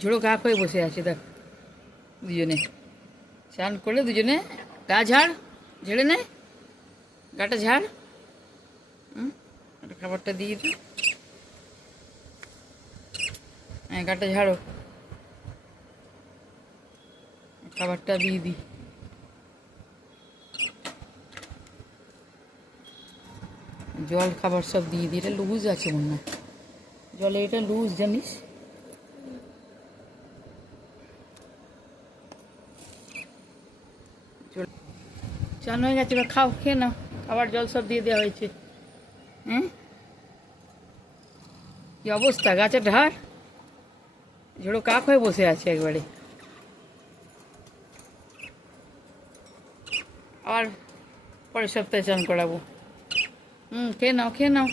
ঝোড়ো কাক হয়ে বসে আছে দেখ দুজনে স্নান করলে দুজনে গা ঝাড় ঝেড়ে নে গাটা ঝাড় খাবারটা দিয়ে দিই হ্যাঁ গাটা ঝাড়ো খাবারটা দিয়ে দিই জল খাবার সব দিয়ে দিই এটা লুজ আছে মনে হয় জলে এটা লুজ জানিস চান হয়ে গেছে এবার খাও খেয়ে নাও খাবার জল সব দিয়ে দেওয়া হয়েছে হ্যাঁ কি অবস্থা গাছের ঢাড় ঝোড়ো কাক হয়ে বসে আছে একবারে আবার পরের সপ্তাহে চান করাবো খেয়ে নাও খেয়ে নাও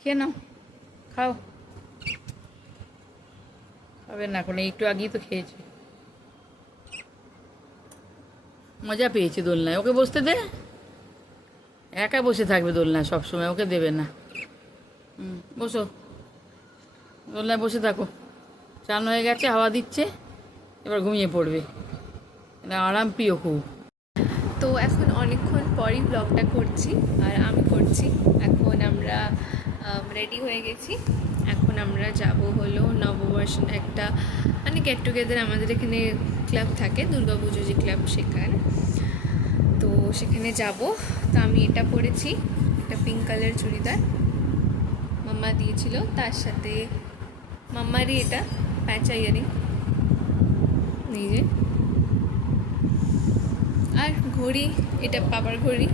খেয়ে নাও খাও খাবে না এখন একটু আগেই তো খেয়েছে মজা পেয়েছে দোলনায় ওকে বসতে দে একা বসে থাকবে দোলনায় সবসময় ওকে দেবে না বসো দোলনায় বসে থাকো চান হয়ে গেছে হাওয়া দিচ্ছে এবার ঘুমিয়ে পড়বে এটা আরাম প্রিয় খুব তো এখন অনেকক্ষণ পরই ব্লগটা করছি আর আমি করছি এখন আমরা রেডি হয়ে গেছি এখন আমরা যাব হলো নববর্ষ একটা মানে গেট টুগেদার আমাদের এখানে ক্লাব থাকে দুর্গাপুজো যে ক্লাব সেখানে তো সেখানে যাব তো আমি এটা পরেছি একটা পিঙ্ক কালার চুড়িদার মাম্মা দিয়েছিল তার সাথে মাম্মারই এটা প্যাঁচা ইয়ারিং নিজে আর ঘড়ি এটা বাবার ঘড়ি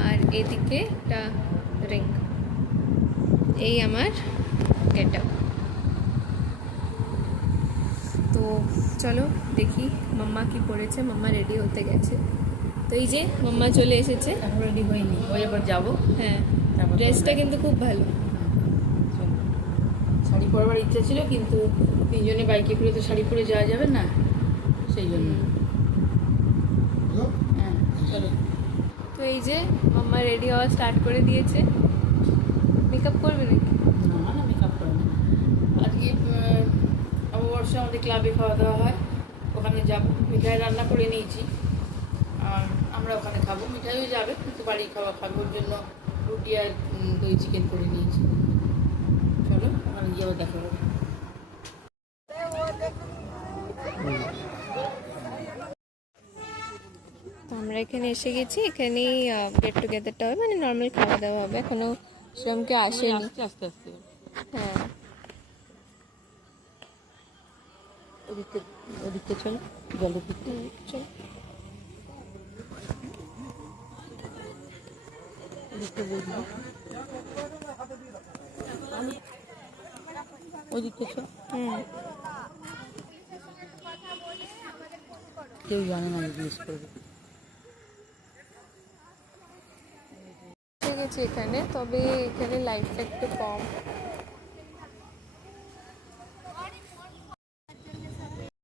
আর এদিকে একটা রিং এই আমার গেট আপ তো চলো দেখি মাম্মা কি পড়েছে মাম্মা রেডি হতে গেছে তো এই যে মাম্মা চলে এসেছে এখন রেডি হয়নি ওই এবার যাবো হ্যাঁ ড্রেসটা কিন্তু খুব ভালো শাড়ি পরবার ইচ্ছা ছিল কিন্তু তিনজনে বাইকে করে তো শাড়ি পরে যাওয়া যাবে না সেই জন্য হ্যাঁ চলো তো এই যে মাম্মা রেডি হওয়া স্টার্ট করে দিয়েছে মেকআপ করবে নাকি না না মেকআপ করে না আজকে নববর্ষে আমাদের ক্লাবে খাওয়া দাওয়া হয় ওখানে যাবো মিঠাই রান্না করে নিয়েছি আর আমরা ওখানে খাবো মিঠাইও যাবে কিন্তু বাড়ি খাওয়া খাবে ওর জন্য রুটি আর দই চিকেন করে নিয়েছি চলো ওখানে গিয়ে আবার দেখা হবে তো আমরা এখানে এসে গেছি এখানেই গেট টুগেদারটা হবে মানে নর্মাল খাওয়া দাওয়া হবে এখনো সেরকম কেউ আসেনি আস্তে আস্তে আস্তে হ্যাঁ ওদিকে ওদিকে চল জলের দিকে চল ওদিকে বলবো ওদিকে চল কেউ জানে না জিজ্ঞেস করবে ঠিক আছে এখানে তবে এখানে লাইটটা একটু কম